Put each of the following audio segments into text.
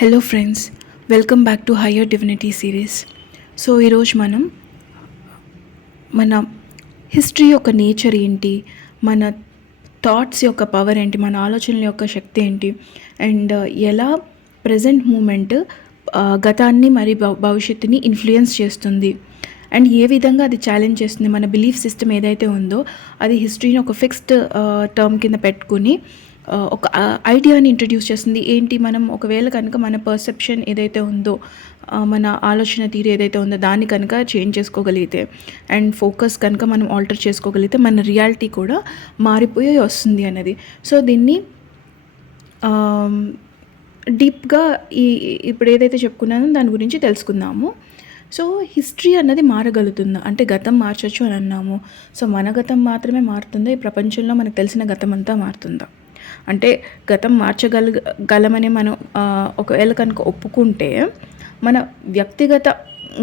Hello friends, welcome back to higher divinity series. So ఈరోజు మనం మన హిస్టరీ యొక్క నేచర్ ఏంటి, మన థాట్స్ యొక్క పవర్ ఏంటి, మన ఆలోచనల యొక్క శక్తి ఏంటి, అండ్ ఎలా ప్రజెంట్ మూమెంట్ గతాన్ని మరి భవిష్యత్తుని ఇన్ఫ్లుయెన్స్ చేస్తుంది, అండ్ ఏ విధంగా అది ఛాలెంజ్ చేస్తుంది. మన బిలీఫ్ సిస్టమ్ ఏదైతే ఉందో అది హిస్టరీని ఒక ఫిక్స్డ్ టర్మ్ కింద పెట్టుకుని ఒక ఐడియాని ఇంట్రడ్యూస్ చేస్తుంది. ఏంటి, మనం ఒకవేళ కనుక మన పర్సెప్షన్ ఏదైతే ఉందో, మన ఆలోచన తీరు ఏదైతే ఉందో దాన్ని కనుక చేంజ్ చేసుకోగలిగితే అండ్ ఫోకస్ కనుక మనం ఆల్టర్ చేసుకోగలిగితే మన రియాలిటీ కూడా మారిపోయి వస్తుంది అన్నది. సో దీన్ని డీప్గా ఇప్పుడు ఏదైతే చెప్పుకున్నానో దాని గురించి తెలుసుకుందాము. సో హిస్టరీ అన్నది మారగలుగుతుందా అంటే గతం మార్చచ్చు అని అన్నాము. సో మన గతం మాత్రమే మారుతుందా? ఈ ప్రపంచంలో మనకు తెలిసిన గతం అంతా మారుతుందా? అంటే గతం మార్చగలమని మనం ఒకవేళ కనుక ఒప్పుకుంటే మన వ్యక్తిగత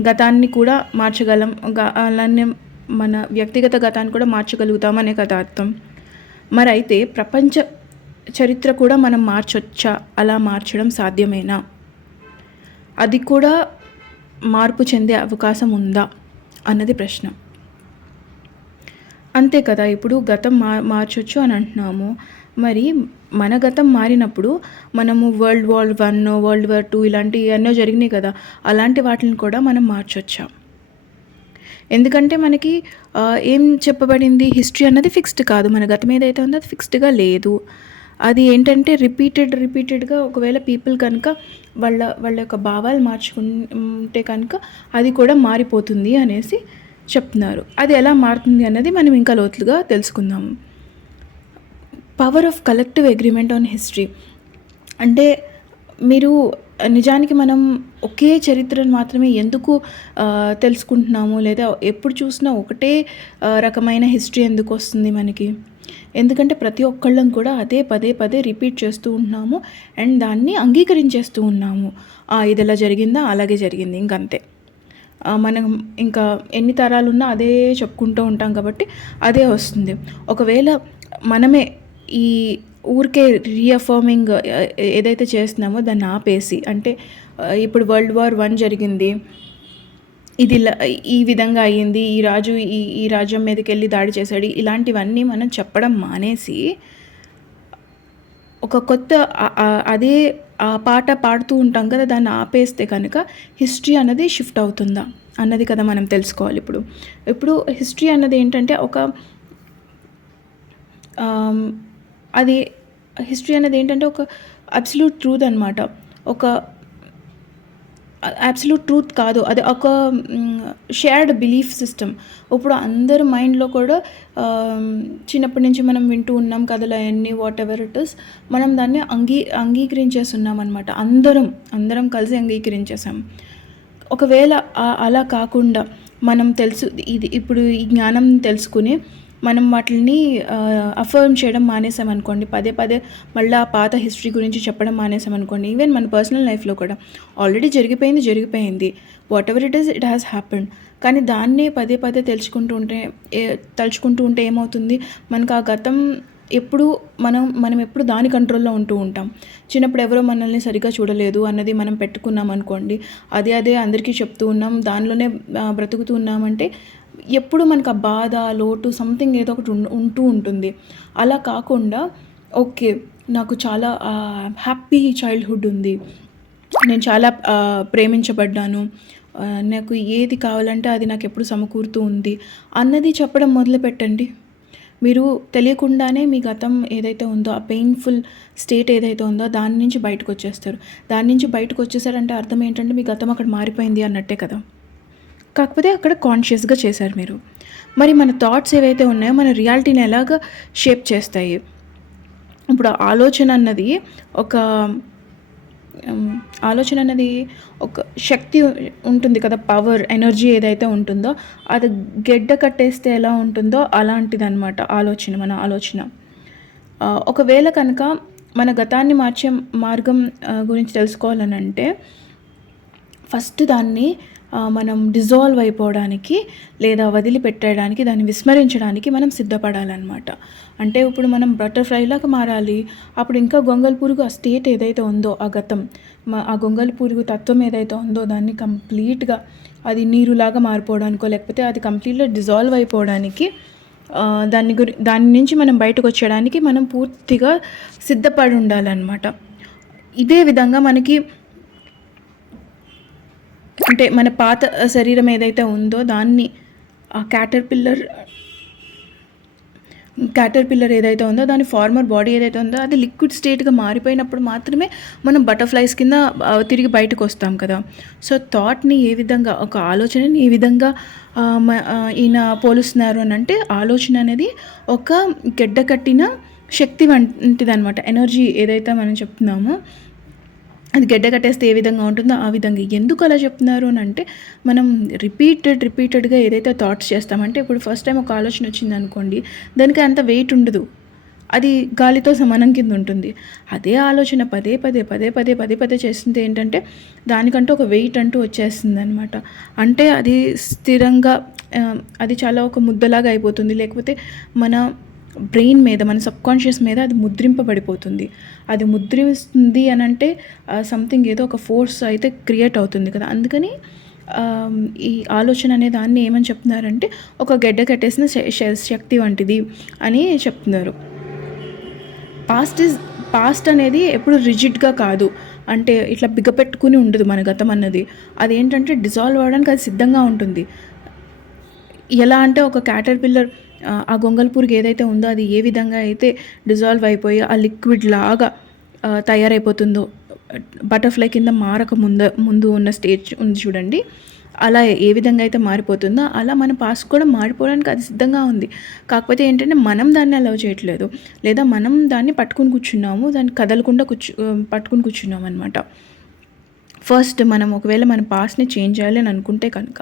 గతాన్ని కూడా మార్చగలం, అలానే మన వ్యక్తిగత గతాన్ని కూడా మార్చగలుగుతామనే కదా అర్థం. మరి అయితే ప్రపంచ చరిత్ర కూడా మనం మార్చొచ్చా? అలా మార్చడం సాధ్యమేనా? అది కూడా మార్పు చెందే అవకాశం ఉందా అన్నది ప్రశ్న. అంతే కదా, ఇప్పుడు గతం మార్చొచ్చు అని అంటున్నాము. మరి మన గతం మారినప్పుడు మనము వరల్డ్ వార్ 1, వరల్డ్ వార్ 2 ఇలాంటివి ఎన్నో జరిగినాయి కదా, అలాంటి వాటిని కూడా మనం మార్చొచ్చాం. ఎందుకంటే మనకి ఏం చెప్పబడింది, హిస్టరీ అన్నది ఫిక్స్డ్ కాదు. మన గతం ఏదైతే ఉందో అది ఫిక్స్డ్గా లేదు. అది ఏంటంటే రిపీటెడ్గా ఒకవేళ పీపుల్ కనుక వాళ్ళ యొక్క భావాలు మార్చుకుంటే కనుక అది కూడా మారిపోతుంది అనేసి చెప్తున్నారు. అది ఎలా మారుతుంది అన్నది మనం ఇంకా లోతుగా తెలుసుకుందాము. Power of collective agreement on history అంటే మీరు నిజానికి మనం ఒకే చరిత్రను మాత్రమే ఎందుకు తెలుసుకుంటున్నాము, లేదా ఎప్పుడు చూసినా ఒకటే రకమైన హిస్టరీ ఎందుకు వస్తుంది మనకి? ఎందుకంటే ప్రతి ఒక్కళ్ళం కూడా అదే పదే రిపీట్ చేస్తూ ఉంటున్నాము అండ్ దాన్ని అంగీకరించేస్తూ ఉన్నాము. ఇది ఎలా జరిగిందా, అలాగే జరిగింది, ఇంకంతే. మనం ఇంకా ఎన్ని తరాలున్నా అదే చెప్పుకుంటూ ఉంటాం కాబట్టి అదే వస్తుంది. ఒకవేళ మనమే ఈ ఊరికే రీఅఫర్మింగ్ ఏదైతే చేస్తున్నామో దాన్ని ఆపేసి, అంటే ఇప్పుడు వరల్డ్ వార్ 1 జరిగింది, ఇది ఈ విధంగా అయ్యింది, ఈ రాజు ఈ రాజ్యం మీదకి వెళ్ళి దాడి చేశాడు, ఇలాంటివన్నీ మనం చెప్పడం మానేసి ఒక కొత్త అదే ఆ పాట పాడుతూ ఉంటాం కదా, దాన్ని ఆపేస్తే కనుక హిస్టరీ అన్నది షిఫ్ట్ అవుతుందా అన్నది కదా మనం తెలుసుకోవాలి. ఇప్పుడు హిస్టరీ అన్నది ఏంటంటే అది హిస్టరీ అనేది ఏంటంటే ఒక అబ్సల్యూట్ ట్రూత్ అనమాట. ఒక అబ్సల్యూట్ ట్రూత్ కాదు, అది ఒక షేర్డ్ బిలీఫ్ సిస్టమ్. ఇప్పుడు అందరి మైండ్లో కూడా చిన్నప్పటి నుంచి మనం వింటూ ఉన్నాం కథలు అవన్నీ, వాట్ ఎవర్ ఇట్ ఇస్, మనం దాన్ని అంగీకరించేస్తున్నాం అనమాట. అందరం కలిసి అంగీకరించేసాం. ఒకవేళ అలా కాకుండా మనం ఇప్పుడు ఈ జ్ఞానం తెలుసుకుని మనం వాటిని అఫర్మ్ చేయడం మానేసామనుకోండి, పదే మళ్ళీ ఆ పాత హిస్టరీ గురించి చెప్పడం మానేసామనుకోండి, ఈవెన్ మన పర్సనల్ లైఫ్లో కూడా ఆల్రెడీ జరిగిపోయింది, what ever it is, it has happened. కానీ దాన్నే పదే తలుచుకుంటూ ఉంటే ఏమవుతుంది, మనకు ఆ గతం ఎప్పుడు మనం ఎప్పుడు దాని కంట్రోల్లో ఉంటూ ఉంటాం. చిన్నప్పుడు ఎవరో మనల్ని సరిగ్గా చూడలేదు అన్నది మనం పెట్టుకున్నాం అనుకోండి, అదే అందరికీ చెప్తూ ఉన్నాం, దానిలోనే బ్రతుకుతూ ఉన్నామంటే ఎప్పుడు మనకు ఆ బాధ, లోటు, సంథింగ్ ఏదో ఒకటి ఉంటూ ఉంటుంది. అలా కాకుండా ఓకే, నాకు చాలా హ్యాపీ చైల్డ్హుడ్ ఉంది, నేను చాలా ప్రేమించబడ్డాను, నాకు ఏది కావాలంటే అది నాకు ఎప్పుడు సమకూరుతూ ఉంది అన్నది చెప్పడం మొదలుపెట్టండి. మీరు తెలియకుండానే మీ గతం ఏదైతే ఉందో, ఆ పెయిన్ఫుల్ స్టేట్ ఏదైతే ఉందో దాని నుంచి బయటకు వచ్చేస్తారు. దాని నుంచి బయటకు వచ్చేసారంటే అర్థం ఏంటంటే మీ గతం అక్కడ మారిపోయింది అన్నట్టే కదా. కాకపోతే అక్కడ కాన్షియస్గా చేశారు మీరు. మరి మన థాట్స్ ఏవైతే ఉన్నాయో మన రియాలిటీని ఎలాగ షేప్ చేస్తాయి? ఇప్పుడు ఆలోచన అన్నది ఒక శక్తి ఉంటుంది కదా, పవర్, ఎనర్జీ ఏదైతే ఉంటుందో అది గెడ్డ కట్టేస్తే ఎలా ఉంటుందో అలాంటిది అనమాట మన ఆలోచన. ఒకవేళ కనుక మన గతాన్ని మార్చే మార్గం గురించి తెలుసుకోవాలనంటే ఫస్ట్ దాన్ని మనం డిజాల్వ్ అయిపోవడానికి లేదా వదిలిపెట్టడానికి, దాన్ని విస్మరించడానికి మనం సిద్ధపడాలన్నమాట. అంటే ఇప్పుడు మనం బటర్‌ఫ్లైలాగా మారాలి. అప్పుడు ఇంకా గొంగళి పురుగు ఆ స్టేట్ ఏదైతే ఉందో, ఆ గతం ఆ గొంగళి పురుగు తత్వం ఏదైతే ఉందో దాన్ని కంప్లీట్‌గా అది నీరులాగా మారిపోవడానికో, లేకపోతే అది కంప్లీట్‌గా డిజాల్వ్ అయిపోవడానికి, దాని నుంచి మనం బయటకొచ్చేయడానికి మనం పూర్తిగా సిద్ధపడి ఉండాలన్నమాట. ఇదే విధంగా మనకి అంటే మన పాత శరీరం ఏదైతే ఉందో దాన్ని ఆ క్యాటర్‌పిల్లర్ ఏదైతే ఉందో, దాని ఫార్మర్ బాడీ ఏదైతే ఉందో అది లిక్విడ్ స్టేట్‌గా మారిపోయినప్పుడు మాత్రమే మనం బటర్‌ఫ్లైస్ కింద తిరిగి బయటకొస్తాం కదా! సో, థాట్‌ని ఏ విధంగా, ఒక ఆలోచనని ఏ విధంగా ఈయన పోలుస్తున్నారు అనంటే, ఆలోచన అనేది ఒక గడ్డ కట్టిన శక్తి వంటిదనమాట. ఎనర్జీ ఏదైతే మనం చెప్తున్నామో అది గడ్డ కట్టేస్తే ఏ విధంగా ఉంటుందో ఆ విధంగా. ఎందుకు అలా చెప్తున్నారు అనంటే, మనం రిపీటెడ్‌గా ఏదైతే థాట్స్ చేస్తామంటే, ఇప్పుడు ఫస్ట్ టైం ఒక ఆలోచన వచ్చిందనుకోండి, దానికి అంత వెయిట్ ఉండదు. అది గాలితో సమానం కింద ఉంటుంది. అదే ఆలోచన పదే పదే చేస్తుంటే ఏంటంటే, దానికంటూ ఒక వెయిట్ అంటూ వచ్చేస్తుందనమాట. అంటే అది స్థిరంగా అది చాలా ఒక ముద్దలాగా అయిపోతుంది. లేకపోతే మన బ్రెయిన్ మీద, మన సబ్‌కాన్షియస్ మీద అది ముద్రింపబడిపోతుంది. అది ముద్రిస్తుంది అనంటే సంథింగ్ ఏదో ఒక ఫోర్స్ అయితే క్రియేట్ అవుతుంది కదా! అందుకని ఈ ఆలోచన అనే దాన్ని ఏమని చెప్తున్నారంటే, ఒక గడ్డ కట్టేసిన శక్తి వంటిది అని చెప్తున్నారు. పాస్ట్ అనేది ఎప్పుడు రిజిడ్‌గా కాదు. అంటే ఇట్లా బిగపెట్టుకుని ఉండదు మన గతం అన్నది. అదేంటంటే డిజాల్వ్ అవ్వడానికి అది సిద్ధంగా ఉంటుంది. ఎలా అంటే ఒక క్యాటర్‌పిల్లర్ ఆ గొంగళి పురుగు ఏదైతే ఉందో అది ఏ విధంగా అయితే డిజాల్వ్ అయిపోయి ఆ లిక్విడ్ లాగా తయారైపోతుందో, బటర్‌ఫ్లై కింద మారక ముందు ఉన్న స్టేజ్ ఉంది చూడండి. అలా ఏ విధంగా అయితే మారిపోతుందో అలా మన పాస్ట్ కూడా మారిపోవడానికి అది సిద్ధంగా ఉంది. కాకపోతే ఏంటంటే మనం దాన్ని అలౌ చేయట్లేదు. లేదా మనం దాన్ని పట్టుకొని కూర్చున్నాము. దాన్ని కదలకుండా పట్టుకొని కూర్చున్నామనమాట. ఫస్ట్ మనం ఒకవేళ మన పాస్ట్‌ని చేంజ్ చేయాలి అని అనుకుంటే కనుక,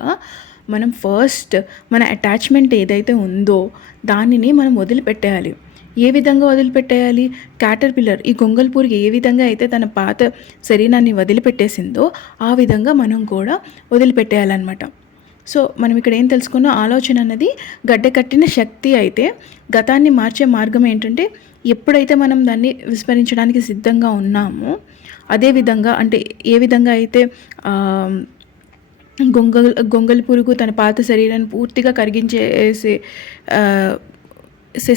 మనం ఫస్ట్ మన అటాచ్‌మెంట్ ఏదైతే ఉందో దానిని మనం వదిలిపెట్టేయాలి. ఏ విధంగా వదిలిపెట్టేయాలి? క్యాటర్‌పిల్లర్, ఈ గొంగళి పురుగు ఏ విధంగా అయితే తన పాత శరీరాన్ని వదిలిపెట్టేసిందో ఆ విధంగా మనం కూడా వదిలిపెట్టేయాలన్నమాట. సో, మనం ఇక్కడ ఏం తెలుసుకున్నాం, ఆలోచన అన్నది గడ్డ కట్టిన శక్తి అయితే, గతాన్ని మార్చే మార్గం ఏంటంటే, ఎప్పుడైతే మనం దాన్ని విస్మరించడానికి సిద్ధంగా ఉన్నామో, అదే విధంగా అంటే ఏ విధంగా అయితే గొంగళి పురుగు తన పాత శరీరాన్ని పూర్తిగా కరిగించేసే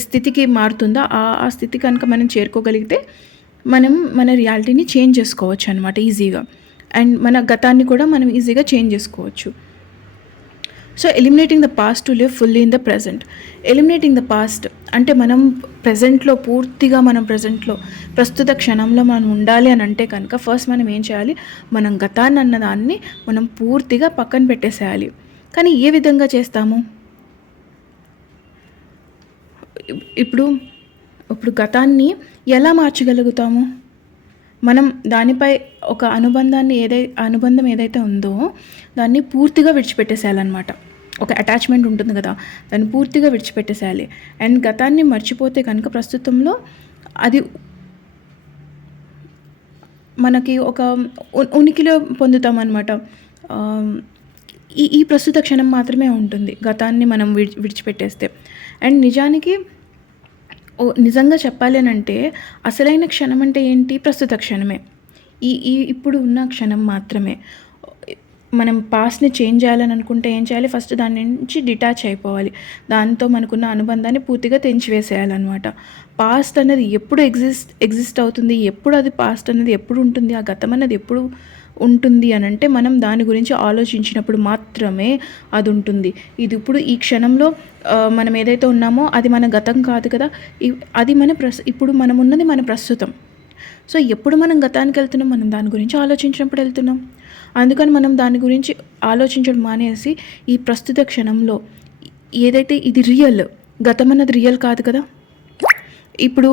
స్థితికి మారుతుందో, ఆ స్థితి కనుక మనం చేరుకోగలిగితే మనం మన రియాలిటీని చేంజ్ చేసుకోవచ్చు అనమాట ఈజీగా. అండ్ మన గతాన్ని కూడా మనం ఈజీగా చేంజ్ చేసుకోవచ్చు. So, eliminating the past to live fully in the present. Eliminating the past అంటే మనం పూర్తిగా మనం ప్రస్తుత క్షణంలో మనం ఉండాలి అని అంటే కనుక, ఫస్ట్ మనం ఏం చేయాలి, మనం గతాన్ని అన్నదాన్ని మనం పూర్తిగా పక్కన పెట్టేసేయాలి. కానీ ఏ విధంగా చేస్తాము? ఇప్పుడు గతాన్ని ఎలా మార్చగలుగుతాము? మనం దానిపై ఒక అనుబంధం ఏదైతే ఉందో దాన్ని పూర్తిగా విడిచిపెట్టేసేయాలన్నమాట. ఒక అటాచ్మెంట్ ఉంటుంది కదా, దాన్ని పూర్తిగా విడిచిపెట్టేసేయాలి. అండ్ గతాన్ని మర్చిపోతే కనుక ప్రస్తుతంలో అది మనకి ఒక ఉనికిలో పొందుతామన్నమాట. ఈ ప్రస్తుత క్షణం మాత్రమే ఉంటుంది గతాన్ని మనం విడిచిపెట్టేస్తే. అండ్ నిజంగా చెప్పాలి అనంటే అసలైన క్షణం అంటే ఏంటి? ప్రస్తుత క్షణమే. ఇప్పుడు ఉన్న క్షణం మాత్రమే. మనం పాస్ట్‌ని చేంజ్ చేయాలని అనుకుంటే ఏం చేయాలి? ఫస్ట్ దాని నుంచి డిటాచ్ అయిపోవాలి. దాంతో మనకున్న అనుబంధాన్ని పూర్తిగా తెంచివేసేయాలన్నమాట. పాస్ట్ అనేది ఎప్పుడు ఎగ్జిస్ట్ అవుతుంది? ఎప్పుడు అది పాస్ట్ అనేది ఎప్పుడు ఉంటుంది? ఆ గతం అనేది ఎప్పుడు ఉంటుంది అనంటే, మనం దాని గురించి ఆలోచించినప్పుడు మాత్రమే అది ఉంటుంది. ఇది ఇప్పుడు ఈ క్షణంలో మనం ఏదైతే ఉన్నామో అది మన గతం కాదు కదా. అది ఇప్పుడు మనం ఉన్నది మన ప్రస్తుతం. సో, ఎప్పుడు మనం గతానికి వెళ్తున్నాం, మనం దాని గురించి ఆలోచించినప్పుడు వెళ్తున్నాం. అందుకని మనం దాని గురించి ఆలోచించడం మానేసి ఈ ప్రస్తుత క్షణంలో ఏదైతే ఇది రియల్, గతం అన్నది రియల్ కాదు కదా. ఇప్పుడు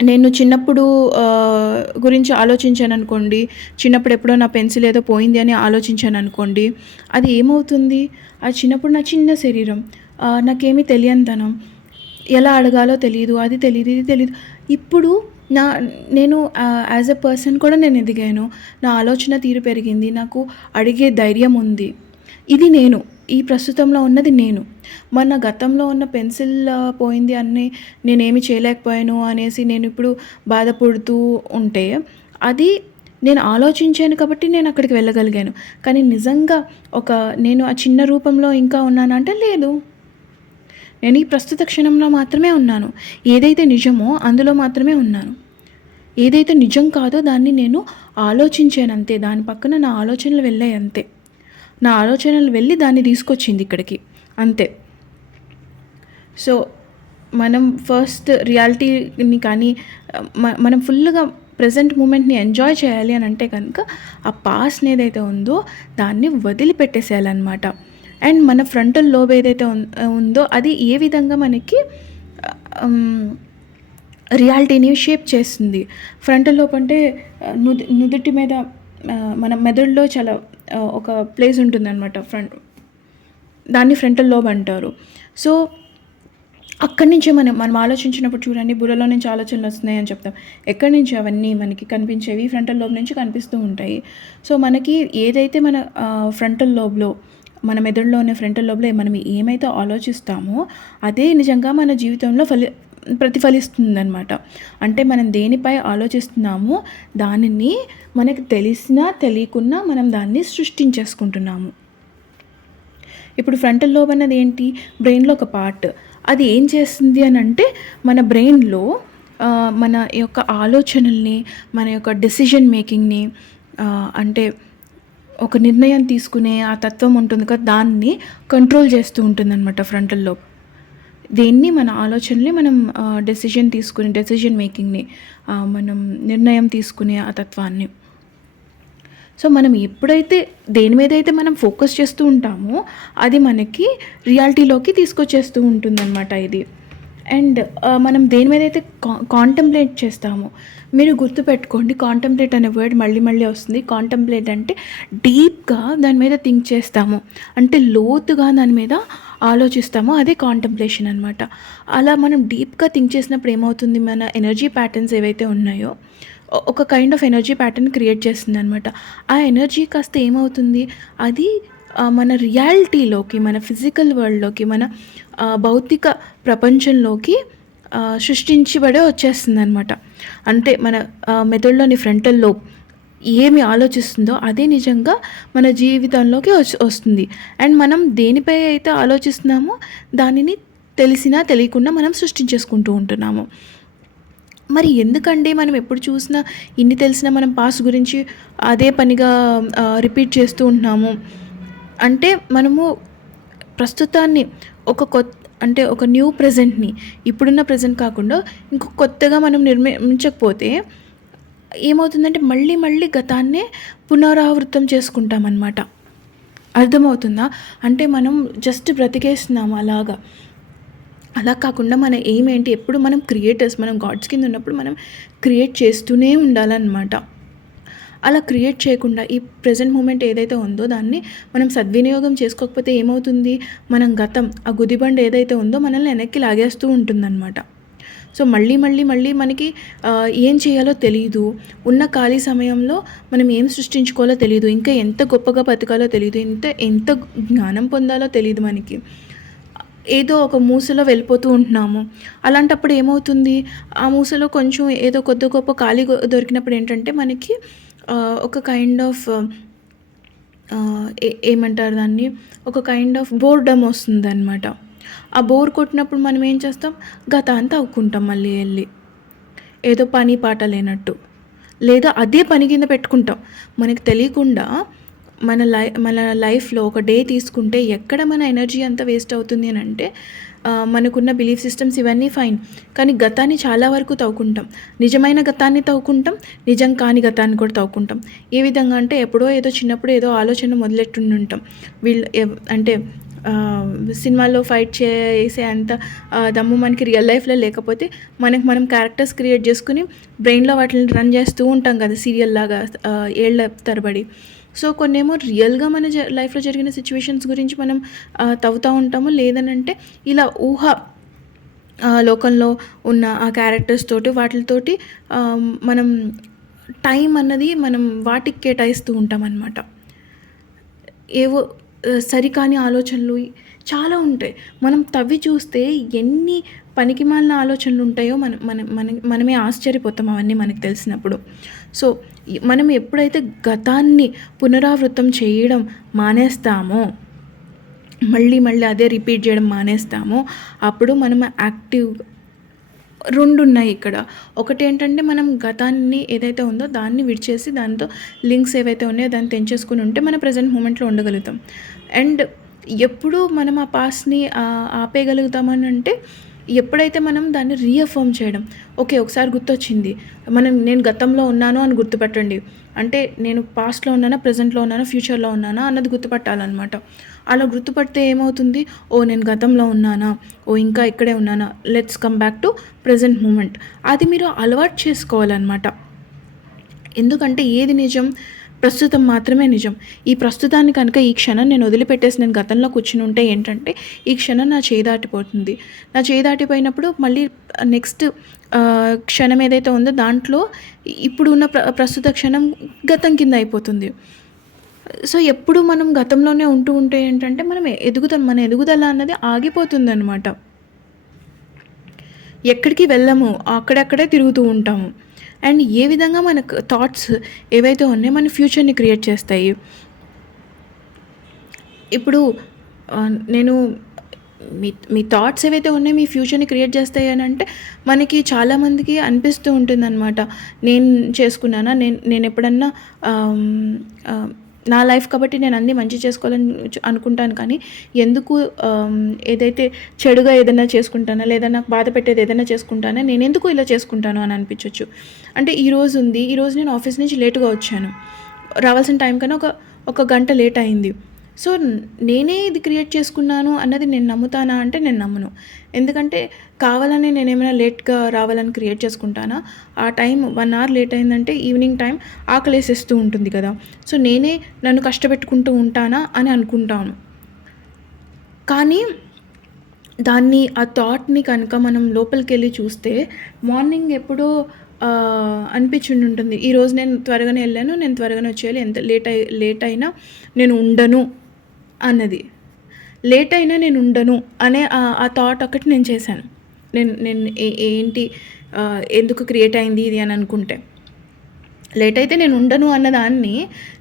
నేను చిన్నప్పుడు గురించి ఆలోచించాననుకోండి, చిన్నప్పుడు ఎప్పుడో నా పెన్సిల్ ఏదో పోయింది అని ఆలోచించాననుకోండి, అది ఏమవుతుంది? అది చిన్నప్పుడు నా చిన్న శరీరం, నాకేమీ తెలియనితనం, ఎలా అడగాలో తెలీదు, అది తెలీదు, ఇది తెలీదు. ఇప్పుడు నా నేను యాజ్ ఎ పర్సన్ కూడా నేను ఎదిగాను. నా ఆలోచన తీరు పెరిగింది. నాకు అడిగే ధైర్యం ఉంది. ఇది నేను. ఈ ప్రస్తుతంలో ఉన్నది నేను. మన గతంలో ఉన్న పెన్సిల్ పోయింది అని నేనేమి చేయలేకపోయాను అనేసి నేనిప్పుడు బాధపడుతూ ఉంటే, అది నేను ఆలోచించాను కాబట్టి నేనక్కడికి వెళ్ళగలిగాను. కానీ నిజంగా ఒక నేను ఆ చిన్న రూపంలో ఇంకా ఉన్నానా అంటే లేదు. నేను ఈ ప్రస్తుత క్షణంలో మాత్రమే ఉన్నాను. ఏదైతే నిజమో అందులో మాత్రమే ఉన్నాను. ఏదైతే నిజం కాదో దాన్ని నేను ఆలోచించానంతే. దాని పక్కన నా ఆలోచనలు వెళ్ళాయి అంతే. నా ఆలోచనలు వెళ్ళి దాన్ని తీసుకొచ్చింది ఇక్కడికి అంతే. సో, మనం ఫస్ట్ రియాలిటీని కానీ మనం ఫుల్‌గా ప్రెజెంట్ మూమెంట్‌ని ఎంజాయ్ చేయాలి అని అంటే కనుక ఆ పాస్ట్‌ని ఏదైతే ఉందో దాన్ని వదిలిపెట్టేసేయాలనమాట. అండ్ మన ఫ్రంటల్ లోబ్ ఏదైతే ఉందో అది ఏ విధంగా మనకి హ్మ్, రియాలిటీని షేప్ చేస్తుంది. ఫ్రంటల్ లోబ్ అంటే నుదుటి మీద మన మెదడులో చాలా ఒక ప్లేస్ ఉంటుందనమాట. దాన్ని ఫ్రంటల్ లోబ్ అంటారు. సో, అక్కడి నుంచే మనం ఆలోచించినప్పుడు చూడండి బుర్రలో నుంచి ఆలోచనలు వస్తున్నాయి అని చెప్తాం. ఎక్కడి నుంచి అవన్నీ మనకి కనిపించేవి ఫ్రంటల్ లోబ్ నుంచి కనిపిస్తూ ఉంటాయి. సో, మనకి ఏదైతే మన ఫ్రంటల్ లోబ్‌లో మన మెదడులోని ఫ్రంటల్ లోబ్‌లో మనం ఏమైతే ఆలోచిస్తామో అదే నిజంగా మన జీవితంలో ప్రతిఫలిస్తుందనమాట. అంటే మనం దేనిపై ఆలోచిస్తున్నామో దానిని మనకు తెలిసినా తెలియకున్నా మనం దాన్ని సృష్టించేసుకుంటున్నాము. ఇప్పుడు ఫ్రంటల్ లోబ్ అన్నది ఏంటి? బ్రెయిన్‌లో ఒక పార్ట్. అది ఏం చేస్తుంది అని అంటే మన బ్రెయిన్‌లో మన యొక్క ఆలోచనల్ని, మన యొక్క డెసిషన్ మేకింగ్‌ని అంటే ఒక నిర్ణయం తీసుకునే ఆ తత్వం ఉంటుంది కదా! దాన్ని కంట్రోల్ చేస్తూ ఉంటుందన్నమాట ఫ్రంటల్ లోబ్. దేన్ని మన ఆలోచనల్ని మనం డెసిషన్ మేకింగ్‌ని మనం నిర్ణయం తీసుకునే ఆ తత్వాన్ని. సో, మనం ఎప్పుడైతే దేని మీదైతే మనం ఫోకస్ చేస్తూ ఉంటామో అది మనకి రియాలిటీలోకి తీసుకొచ్చేస్తూ ఉంటుందన్నమాట ఇది. అండ్ మనం దేని మీదైతే కాంటెంప్లేట్ చేస్తామో మీరు గుర్తుపెట్టుకోండి. కాంటెంప్లేట్ అనే వర్డ్ మళ్ళీ మళ్ళీ వస్తుంది. కాంటెంప్లేట్ అంటే డీప్‌గా దాని మీద థింక్ చేస్తాము. అంటే లోతుగా దాని మీద ఆలోచిస్తాము. అదే కాంటెంప్లేషన్ అనమాట. అలా మనం డీప్‌గా థింక్ చేసినప్పుడు ఏమవుతుంది, మన ఎనర్జీ ప్యాటర్న్స్ ఏవైతే ఉన్నాయో ఒక kind of energy pattern create చేస్తుందనమాట. ఆ ఎనర్జీ కాస్త ఏమవుతుంది, అది మన రియాలిటీలోకి, మన ఫిజికల్ వరల్డ్‌లోకి, మన భౌతిక ప్రపంచంలోకి సృష్టించబడే వచ్చేస్తుందనమాట. అంటే మన మెదడులోని ఫ్రంటల్ లోబ్ ఏమి ఆలోచిస్తుందో అదే నిజంగా మన జీవితంలోకి వస్తుంది. అండ్ మనం దేనిపై అయితే ఆలోచిస్తున్నామో దానిని తెలిసినా తెలియకుండా మనం సృష్టించేసుకుంటూ ఉంటున్నాము. మరి ఎందుకండి మనం ఎప్పుడు చూసినా ఇన్ని తెలిసినా మనం పాస్ట్ గురించి అదే పనిగా రిపీట్ చేస్తూ ఉంటున్నాము అంటే, మనము ప్రస్తుతాన్ని అంటే ఒక న్యూ ప్రెజెంట్‌ని ఇప్పుడున్న ప్రెజెంట్ కాకుండా ఇంకో కొత్తగా మనం నిర్మించకపోతే ఏమవుతుందంటే మళ్ళీ మళ్ళీ గతాన్నే పునరావృతం చేసుకుంటామన్నమాట. అర్థమవుతుందా? అంటే మనం జస్ట్ బ్రతికేస్తున్నాము అలాగా. అలా కాకుండా మన ఎయిమ్ ఏంటి, ఎప్పుడు మనం క్రియేటర్స్, మనం గాడ్స్ కింద ఉన్నప్పుడు మనం క్రియేట్ చేస్తూనే ఉండాలన్నమాట. అలా క్రియేట్ చేయకుండా ఈ ప్రెజెంట్ మూమెంట్ ఏదైతే ఉందో దాన్ని మనం సద్వినియోగం చేసుకోకపోతే ఏమవుతుంది, మనం గతం ఆ గుదిబండ ఏదైతే ఉందో మనల్ని వెనక్కి లాగేస్తూ ఉంటుందన్నమాట. సో మళ్ళీ మళ్ళీ మళ్ళీ మనకి ఏం చేయాలో తెలీదు. ఉన్న ఖాళీ సమయంలో మనం ఏం సృష్టించుకోవాలో తెలీదు. ఇంకా ఎంత గొప్పగా బతకాలో తెలీదు. ఎంత జ్ఞానం పొందాలో తెలీదు మనకి. ఏదో ఒక మూసలో వెళ్ళిపోతూ ఉంటున్నాము. అలాంటప్పుడు ఏమవుతుంది, ఆ మూసలో కొంచెం ఏదో కొద్ది గొప్ప ఖాళీ దొరికినప్పుడు ఏంటంటే మనకి ఒక కైండ్ ఆఫ్ ఏమంటారు దాన్ని, ఒక కైండ్ ఆఫ్ బోర్డమ్ వస్తుందన్నమాట. ఆ బోర్ కొట్టినప్పుడు మనం ఏం చేస్తాం, గతాన్ని తవ్వుకుంటాం మళ్ళీ వెళ్ళి. ఏదో పని పాట లేనట్టు. లేదా అదే పని కింద పెట్టుకుంటాం. మనకి తెలియకుండా మన లైఫ్‌లో ఒక డే తీసుకుంటే ఎక్కడ మన ఎనర్జీ అంతా వేస్ట్ అవుతుంది అని అంటే, మనకున్న బిలీఫ్ సిస్టమ్స్ ఇవన్నీ ఫైన్. కానీ గతాన్ని చాలా వరకు తవ్వుకుంటాం. నిజమైన గతాన్ని తవ్వుకుంటాం, నిజం కాని గతాన్ని కూడా తవ్వుకుంటాం. ఏ విధంగా అంటే ఎప్పుడో ఏదో చిన్నప్పుడు ఏదో ఆలోచన మొదలెట్టుండుంటాం. అంటే సినిమాల్లో ఫైట్ చేసే అంత దమ్ము మనకి రియల్ లైఫ్‌లో లేకపోతే మనం క్యారెక్టర్స్ క్రియేట్ చేసుకొని బ్రెయిన్‌లో వాటిని రన్ చేస్తూ ఉంటాం కదా సీరియల్ లాగా ఏళ్ల తరబడి. సో కొన్నేమో రియల్‌గా మన లైఫ్‌లో జరిగిన సిచ్యువేషన్స్ గురించి మనం తవ్వుతూ ఉంటాము. లేదనంటే ఇలా లోకంలో ఉన్న ఆ క్యారెక్టర్స్ తోటి వాటితోటి మనం టైం అన్నది మనం వాటికి కేటాయిస్తూ ఉంటామన్నమాట. ఏవో సరికాని ఆలోచనలు చాలా ఉంటాయి. మనం తవ్వి చూస్తే ఎన్ని పనికిమాలిన ఆలోచనలుంటాయో మనమే ఆశ్చర్యపోతాం అవన్నీ మనకు తెలిసినప్పుడు. సో, మనం ఎప్పుడైతే గతాన్ని పునరావృతం చేయడం మానేస్తామో, మళ్ళీ మళ్ళీ అదే రిపీట్ చేయడం మానేస్తామో, అప్పుడు మనం యాక్టివ్‌గా 2 ఉన్నాయి ఇక్కడ. ఒకటేంటంటే మనం గతాన్ని ఏదైతే ఉందో దాన్ని విడిచేసి దాంతో లింక్స్ ఏవైతే ఉన్నాయో దాన్ని తెంచేసుకొని ఉంటే మన ప్రెజెంట్ మూమెంట్‌లో ఉండగలుగుతాం. అండ్ ఎప్పుడు మనం ఆ పాస్ట్‌ని ఆపేయగలుగుతామని అంటే ఎప్పుడైతే మనం దాన్ని రీఅఫర్మ్ చేయడం. ఓకే. ఒకసారి గుర్తొచ్చింది. నేను గతంలో ఉన్నాను అని గుర్తుపట్టండి. అంటే నేను పాస్ట్‌లో ఉన్నానా, ప్రెజెంట్‌లో ఉన్నానా, ఫ్యూచర్‌లో ఉన్నానా అన్నది గుర్తుపట్టాలనమాట. అలా గుర్తుపడితే ఏమవుతుంది? ఓహ్! నేను గతంలో ఉన్నానా? ఓహ్! ఇంకా ఇక్కడే ఉన్నానా? Let's come back to present moment. అది మీరు అలవాటు చేసుకోవాలనమాట. ఎందుకంటే ఏది నిజం? ప్రస్తుతం మాత్రమే నిజం. ఈ ప్రస్తుతాన్ని కనుక ఈ క్షణం నేను వదిలిపెట్టేసి నేను గతంలో కూర్చునుంటే ఏంటంటే, ఈ క్షణం నా చేయి దాటిపోతుంది. నా చేయి దాటిపోయినప్పుడు మళ్ళీ నెక్స్ట్ క్షణం ఏదైతే ఉందో దాంట్లో ఇప్పుడు ఉన్న ప్రస్తుత క్షణం గతం కింద అయిపోతుంది. సో, ఎప్పుడు మనం గతంలోనే ఉంటూ ఉంటే ఏంటంటే, మన ఎదుగుదల అన్నది ఆగిపోతుందనమాట. ఎక్కడికి వెళ్ళము. అక్కడక్కడే తిరుగుతూ ఉంటాము. అండ్ ఏ విధంగా మనకు థాట్స్ ఏవైతే ఉన్నాయో మన ఫ్యూచర్‌ని క్రియేట్ చేస్తాయి. ఇప్పుడు నేను మీ థాట్స్ ఏవైతే ఉన్నాయో మీ ఫ్యూచర్‌ని క్రియేట్ చేస్తాయి అనంటే, మనకి చాలామందికి అనిపిస్తూ ఉంటుందనమాట. నేను చేసుకున్నానా? నేనెప్పుడన్నా ఆహ్, ఆహ్, నా లైఫ్ కాబట్టి నేను అన్నీ మంచి చేసుకోవాలని అనుకుంటాను. కానీ ఎందుకు ఏదైతే చెడుగా ఏదైనా చేసుకుంటానా, లేదా నాకు బాధ పెట్టేది ఏదైనా చేసుకుంటానా, నేనెందుకు ఇలా చేసుకుంటాను అని అనిపించొచ్చు. అంటే ఈరోజు ఉంది. ఈరోజు నేను ఆఫీస్ నుంచి లేట్‌గా వచ్చాను. రావాల్సిన టైం కన్నా ఒక గంట లేట్ అయింది. సో, నేనే ఇది క్రియేట్ చేసుకున్నాను అన్నది నేను నమ్ముతానా అంటే నేను నమ్మను. ఎందుకంటే కావాలని నేనేమైనా లేట్‌గా రావాలని క్రియేట్ చేసుకుంటానా? ఆ టైం 1 అవర్ లేట్ అయిందంటే ఈవినింగ్ టైం ఆకలేసేస్తూ ఉంటుంది కదా! సో, నేనే నన్ను కష్టపెట్టుకుంటూ ఉంటానా అని అనుకుంటాను. కానీ ఆ థాట్‌ని కనుక మనం లోపలికెళ్ళి చూస్తే మార్నింగ్ ఎప్పుడో అనిపించుండుంటుంది. ఈరోజు నేను త్వరగానే ఎళ్ళాను. నేను త్వరగానే వచ్చేయాలి. ఎంత లేట్ అయినా నేను ఉండను అన్నది. లేట్ అయినా నేను ఉండను అనే ఆ థాట్ ఒకటి నేను చేశాను. నేను నేను ఏంటి ఎందుకు క్రియేట్ అయింది ఇది అని అనుకుంటే. లేట్ అయితే నేను ఉండను అన్నదాన్ని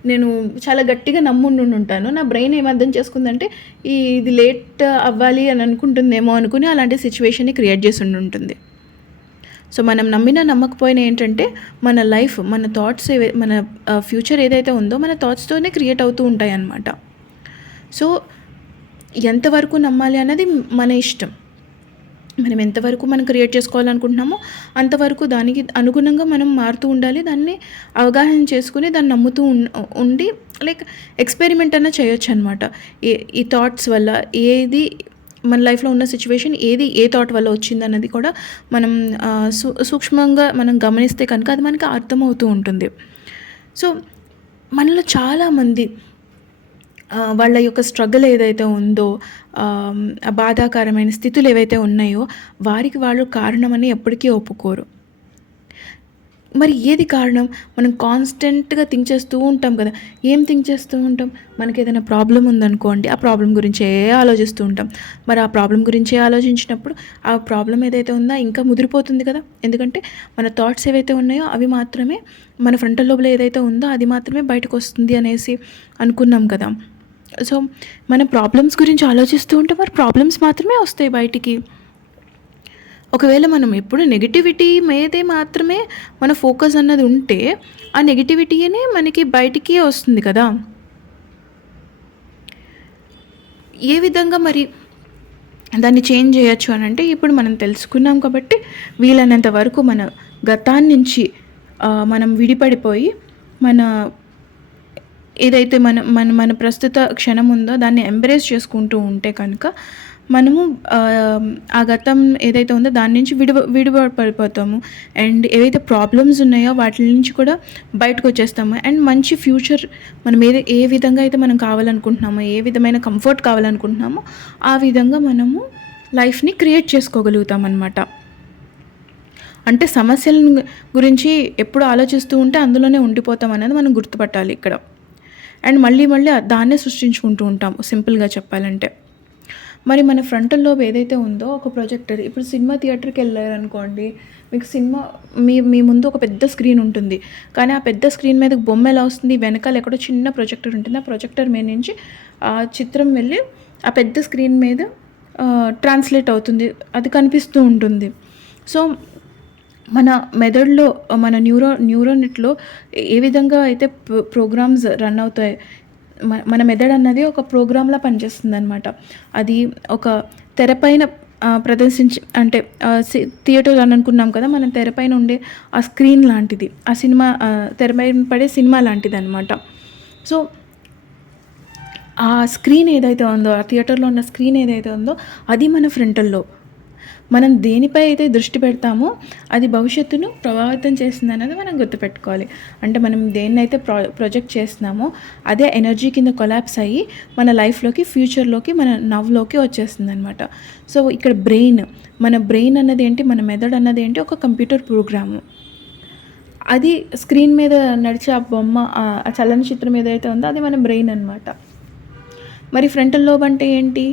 నేను చాలా గట్టిగా నమ్ముండుంటాను. నా బ్రెయిన్ ఏం అర్థం చేసుకుందంటే ఇది లేట్ అవ్వాలి అని అనుకుంటుందేమో అనుకుని అలాంటి సిట్యుయేషన్‌ని క్రియేట్ చేసి ఉండుంటుంది. సో, మనం నమ్మినా నమ్మకపోయినా ఏంటంటే మన లైఫ్, మన థాట్స్ మన ఫ్యూచర్ ఏదైతే ఉందో మన థాట్స్‌తోనే క్రియేట్ అవుతూ ఉంటాయన్నమాట. సో, ఎంతవరకు నమ్మాలి అన్నది మన ఇష్టం. మనం ఎంతవరకు మనం క్రియేట్ చేసుకోవాలనుకుంటున్నామో అంతవరకు దానికి అనుగుణంగా మనం మారుతూ ఉండాలి. దాన్ని అవగాహన చేసుకొని దాన్ని నమ్ముతూ ఉండి లైక్ ఎక్స్‌పెరిమెంట్ అన్నా చేయొచ్చనమాట. ఈ థాట్స్ వల్ల ఏది మన లైఫ్‌లో ఉన్న సిట్యుయేషన్ ఏది ఏ థాట్ వల్ల వచ్చిందన్నది కూడా మనం సూక్ష్మంగా మనం గమనిస్తే కనుక అది మనకి అర్థమవుతూ ఉంటుంది. సో, మనలో చాలామంది వాళ్ళ యొక్క స్ట్రగుల్ ఏదైతే ఉందో, బాధాకరమైన స్థితులు ఏవైతే ఉన్నాయో వారికి వాళ్ళు కారణమని ఎప్పటికీ ఒప్పుకోరు. మరి ఏది కారణం? మనం కాన్స్టెంట్‌గా థింక్ చేస్తూ ఉంటాం కదా! ఏం థింక్ చేస్తూ ఉంటాం? మనకేదైనా ప్రాబ్లమ్ ఉందనుకోండి, ఆ ప్రాబ్లమ్ గురించే ఆలోచిస్తూ ఉంటాం. మరి ఆ ప్రాబ్లమ్ గురించే ఆలోచించినప్పుడు ఆ ప్రాబ్లమ్ ఏదైతే ఉందో ఇంకా ముదిరిపోతుంది కదా! ఎందుకంటే మన థాట్స్ ఏవైతే ఉన్నాయో అవి మాత్రమే మన ఫ్రంటల్ లోబ్‌లో ఏదైతే ఉందో అది మాత్రమే బయటకొస్తుంది అనేసి అనుకున్నాం కదా! సో, మన ప్రాబ్లమ్స్ గురించి ఆలోచిస్తూ ఉంటే మరి ప్రాబ్లమ్స్ మాత్రమే వస్తాయి బయటికి. ఒకవేళ మనం ఎప్పుడు నెగటివిటీ మీదే మాత్రమే మన ఫోకస్ అన్నది ఉంటే, ఆ నెగటివిటీయే మనకి బయటికి వస్తుంది కదా! ఏ విధంగా మరి దాన్ని చేంజ్ చేయొచ్చు అనంటే, ఇప్పుడు మనం తెలుసుకున్నాం కాబట్టి వీలైనంత వరకు మన గతాన్నించి మనం విడిపడిపోయి మన ఏదైతే మన మన మన ప్రస్తుత క్షణం ఉందో దాన్ని ఎంబ్రేస్ చేసుకుంటూ ఉంటే కనుక మనము ఆ గతం ఏదైతే ఉందో దాని నుంచి పడిపోతాము. అండ్ ఏవైతే ప్రాబ్లమ్స్ ఉన్నాయో వాటి నుంచి కూడా బయటకొచ్చేస్తాము. అండ్ మంచి ఫ్యూచర్ మనం ఏ విధంగా అయితే మనం కావాలనుకుంటున్నామో, ఏ విధమైన కంఫర్ట్ కావాలనుకుంటున్నామో ఆ విధంగా మనము లైఫ్‌ని క్రియేట్ చేసుకోగలుగుతామనమాట. అంటే సమస్యలను గురించి ఎప్పుడు ఆలోచిస్తూ ఉంటే అందులోనే ఉండిపోతాం అనేది మనం గుర్తుపట్టాలి ఇక్కడ. అండ్ మళ్ళీ మళ్ళీ దాన్నే సృష్టించుకుంటూ ఉంటాం సింపుల్‌గా చెప్పాలంటే. మరి మన ఫ్రంటల్ లోబ్ ఏదైతే ఉందో ఒక ప్రొజెక్టర్, ఇప్పుడు సినిమా థియేటర్‌కెళ్లారనుకోండి, మీకు సినిమా మీ మీ ముందు ఒక పెద్ద స్క్రీన్ ఉంటుంది. కానీ ఆ పెద్ద స్క్రీన్ మీదకి బొమ్మ ఎలా వస్తుంది? వెనకాల ఎక్కడో చిన్న ప్రొజెక్టర్ ఉంటుంది. ఆ ప్రొజెక్టర్ మీద నుంచి ఆ చిత్రం వెళ్ళి ఆ పెద్ద స్క్రీన్ మీద ట్రాన్స్లేట్ అవుతుంది. అది కనిపిస్తూ ఉంటుంది. సో మన మెదడులో మన న్యూరోనెట్‌లో ఏ విధంగా అయితే ప్రోగ్రామ్స్ రన్ అవుతాయి. మన మెదడు అన్నది ఒక ప్రోగ్రామ్‌లా పనిచేస్తుందనమాట. అది ఒక తెరపైన అంటే థియేటర్ అని అనుకున్నాం కదా! మనం తెరపైన ఉండే ఆ స్క్రీన్ లాంటిది. ఆ సినిమా తెరపైన పడే సినిమా లాంటిదనమాట. సో ఆ స్క్రీన్ ఏదైతే ఉందో, ఆ థియేటర్‌లో ఉన్న స్క్రీన్ ఏదైతే ఉందో అది మన ఫ్రంటల్ లోబ్. మనం దేనిపై అయితే దృష్టి పెడతామో అది భవిష్యత్తును ప్రభావితం చేస్తుందన్నది మనం గుర్తుపెట్టుకోవాలి. అంటే మనం దేన్నైతే ప్రొజెక్ట్ చేస్తున్నామో అదే ఎనర్జీ కింద కొలాప్స్ అయ్యి మన లైఫ్‌లోకి, ఫ్యూచర్‌లోకి, మన నవ్‌లోకి వచ్చేస్తుందనమాట. సో ఇక్కడ మన బ్రెయిన్ అన్నది ఏంటి, మన మెదడు అన్నది ఏంటి, ఒక కంప్యూటర్ ప్రోగ్రాము. అది స్క్రీన్ మీద నడిచే ఆ బొమ్మ, ఆ చలనచిత్రం ఏదైతే ఉందో అది మన బ్రెయిన్ అనమాట. మరి ఫ్రంటల్ లోబ్ అంటే ఏంటి?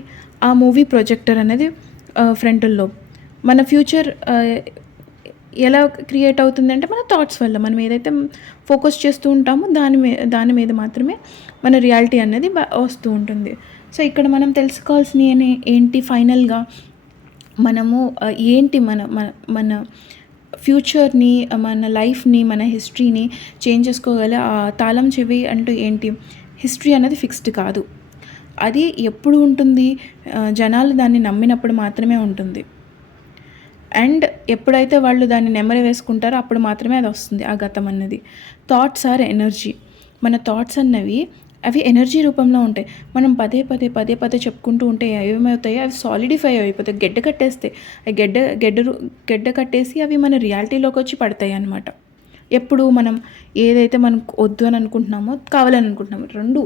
ఆ మూవీ ప్రొజెక్టర్ అనేది ఫ్రంటల్ లోబ్. మన ఫ్యూచర్ ఎలా క్రియేట్ అవుతుందంటే మన థాట్స్ వల్ల. మనం ఏదైతే ఫోకస్ చేస్తూ ఉంటామో దాని మీద మాత్రమే మన రియాలిటీ అనేది వస్తూ ఉంటుంది. సో ఇక్కడ మనం తెలుసుకోవాల్సినవి ఏంటి ఫైనల్‌గా, మనము ఏంటి మన మన మన ఫ్యూచర్‌ని, మన లైఫ్‌ని, మన హిస్టరీని చేంజ్ చేసుకోగల తాళం చెవి అంటూ ఏంటి? హిస్టరీ అనేది ఫిక్స్డ్ కాదు. అది ఎప్పుడు ఉంటుంది? జనాలు దాన్ని నమ్మినప్పుడు మాత్రమే ఉంటుంది. అండ్ ఎప్పుడైతే వాళ్ళు దాన్ని నెమరు వేసుకుంటారో అప్పుడు మాత్రమే అది వస్తుంది, ఆ గతం అన్నది. Thoughts are energy. మన థాట్స్ అన్నవి అవి ఎనర్జీ రూపంలో ఉంటాయి. మనం పదే పదే చెప్పుకుంటూ ఉంటే ఏమవుతాయి? అవి సాలిడిఫై అయిపోతాయి. గడ్డ కట్టేస్తాయి. గడ్డ కట్టేసి అవి మన రియాలిటీలోకి వచ్చి పడతాయి అన్నమాట. ఎప్పుడు మనం ఏదైతే మనం వద్దు అని అనుకుంటున్నామో, కావాలని అనుకుంటున్నామో, 2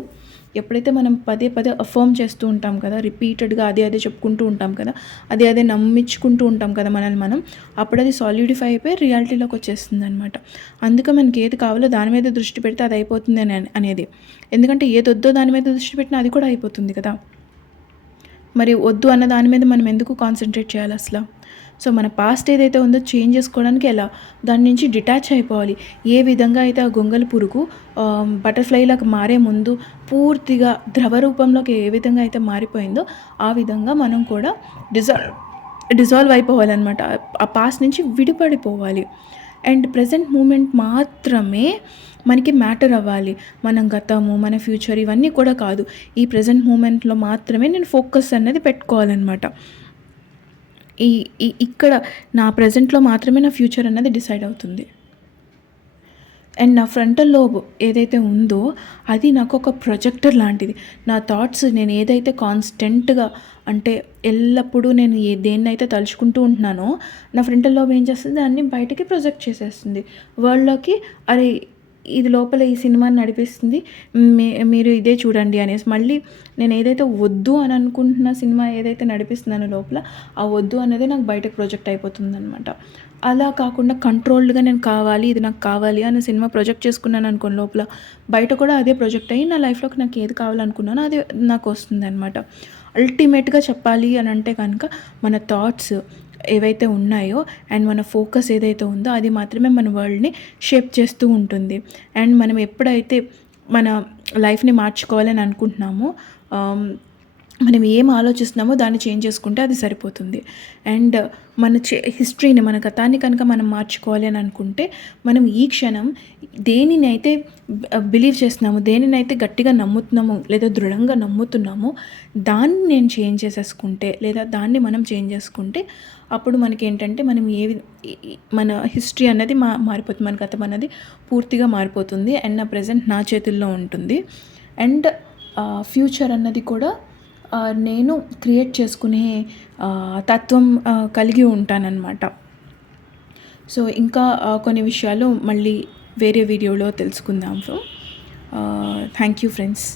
ఎప్పుడైతే మనం పదే అఫర్మ్ చేస్తూ ఉంటాం కదా, రిపీటెడ్‌గా అదే చెప్పుకుంటూ ఉంటాం కదా, అదే నమ్మించుకుంటూ ఉంటాం కదా మనల్ని మనం, అప్పుడు అది సాలిడిఫై అయిపోయి రియాలిటీలోకి వచ్చేస్తుందనమాట. అందుకే మనకి ఏది కావాలో దాని మీద దృష్టి పెడితే అది అయిపోతుంది అనేది. ఎందుకంటే ఏది వద్దో దాని మీద దృష్టి పెట్టినా అది కూడా అయిపోతుంది కదా. మరి వద్దు అన్న దాని మీద మనం ఎందుకు కాన్సంట్రేట్ చేయాలి అసలు? సో మన పాస్ట్ ఏదైతే ఉందో చేంజ్ చేసుకోవడానికి ఎలా, దాని నుంచి డిటాచ్ అయిపోవాలి. ఏ విధంగా అయితే ఆ గొంగళి పురుగు బటర్‌ఫ్లైలాగా మారే ముందు పూర్తిగా ద్రవ రూపంలోకి ఏ విధంగా అయితే మారిపోయిందో ఆ విధంగా మనం కూడా డిజాల్వ్ అయిపోవాలన్నమాట. ఆ పాస్ట్ నుంచి విడిపడిపోవాలి. అండ్ ప్రెజెంట్ మూమెంట్ మాత్రమే మనకి మ్యాటర్ అవ్వాలి. మనం గతము, మన ఫ్యూచర్ ఇవన్నీ కూడా కాదు. ఈ ప్రెజెంట్ మూమెంట్‌లో మాత్రమే నేను ఫోకస్ అనేది పెట్టుకోవాలన్నమాట. ఈ ఈ ఇక్కడ నా ప్రెజెంట్‌లో మాత్రమే నా ఫ్యూచర్ అన్నది డిసైడ్ అవుతుంది. అండ్ నా ఫ్రంటల్ లోబ్ ఏదైతే ఉందో అది నాకు ఒక ప్రొజెక్టర్ లాంటిది. నా థాట్స్ నేను ఏదైతే కాన్స్టెంట్‌గా, అంటే ఎల్లప్పుడూ నేను దేన్నైతే తలుచుకుంటూ ఉంటున్నానో నా ఫ్రంటల్ లోబ్ ఏం చేస్తుంది, దాన్ని బయటికి ప్రొజెక్ట్ చేసేస్తుంది వరల్డ్‌లోకి. అరే ఇది లోపల ఈ సినిమాని నడిపిస్తుంది, మీరు ఇదే చూడండి అనేసి. మళ్ళీ నేను ఏదైతే వద్దు అని అనుకుంటున్న సినిమా ఏదైతే నడిపిస్తున్నానో లోపల, ఆ వద్దు అనేది నాకు బయటకు ప్రొజెక్ట్ అయిపోతుందనమాట. అలా కాకుండా కంట్రోల్డ్‌గా నేను కావాలి, ఇది నాకు కావాలి అని సినిమా ప్రొజెక్ట్ చేసుకున్నాను అనుకోండి లోపల, బయట కూడా అదే ప్రొజెక్ట్ అయ్యి నా లైఫ్‌లోకి నాకు ఏది కావాలనుకున్నానో అది నాకు వస్తుందనమాట. అల్టిమేట్‌గా చెప్పాలి అని అంటే కనుక మన థాట్స్ ఏవైతే ఉన్నాయో అండ్ మన ఫోకస్ ఏదైతే ఉందో అది మాత్రమే మన వరల్డ్‌ని షేప్ చేస్తూ ఉంటుంది. అండ్ మనం ఎప్పుడైతే మన లైఫ్‌ని మార్చుకోవాలని అనుకుంటున్నామో, మనం ఏం ఆలోచిస్తున్నామో దాన్ని చేంజ్ చేసుకుంటే అది సరిపోతుంది. అండ్ మన హిస్టరీని, మన గతాన్ని కనుక మనం మార్చుకోవాలి అని అనుకుంటే, మనం ఈ క్షణం దేనినైతే బిలీవ్ చేస్తున్నామో, దేనినైతే గట్టిగా నమ్ముతున్నామో లేదా దృఢంగా నమ్ముతున్నామో దాన్ని నేను చేంజ్ చేసేసుకుంటే, లేదా దాన్ని మనం చేంజ్ చేసుకుంటే అప్పుడు మనకేంటంటే మనం మన హిస్టరీ అన్నది మారిపోతుంది. మన గతం అన్నది పూర్తిగా మారిపోతుంది. అండ్ నా ప్రెజెంట్ నా చేతుల్లో ఉంటుంది. అండ్ ఫ్యూచర్ అన్నది కూడా నేను క్రియేట్ చేసుకునే తత్వం కలిగి ఉంటానన్నమాట. సో ఇంకా కొన్ని విషయాలు మళ్ళీ వేరే వీడియోలో తెలుసుకుందాం. So thank you friends.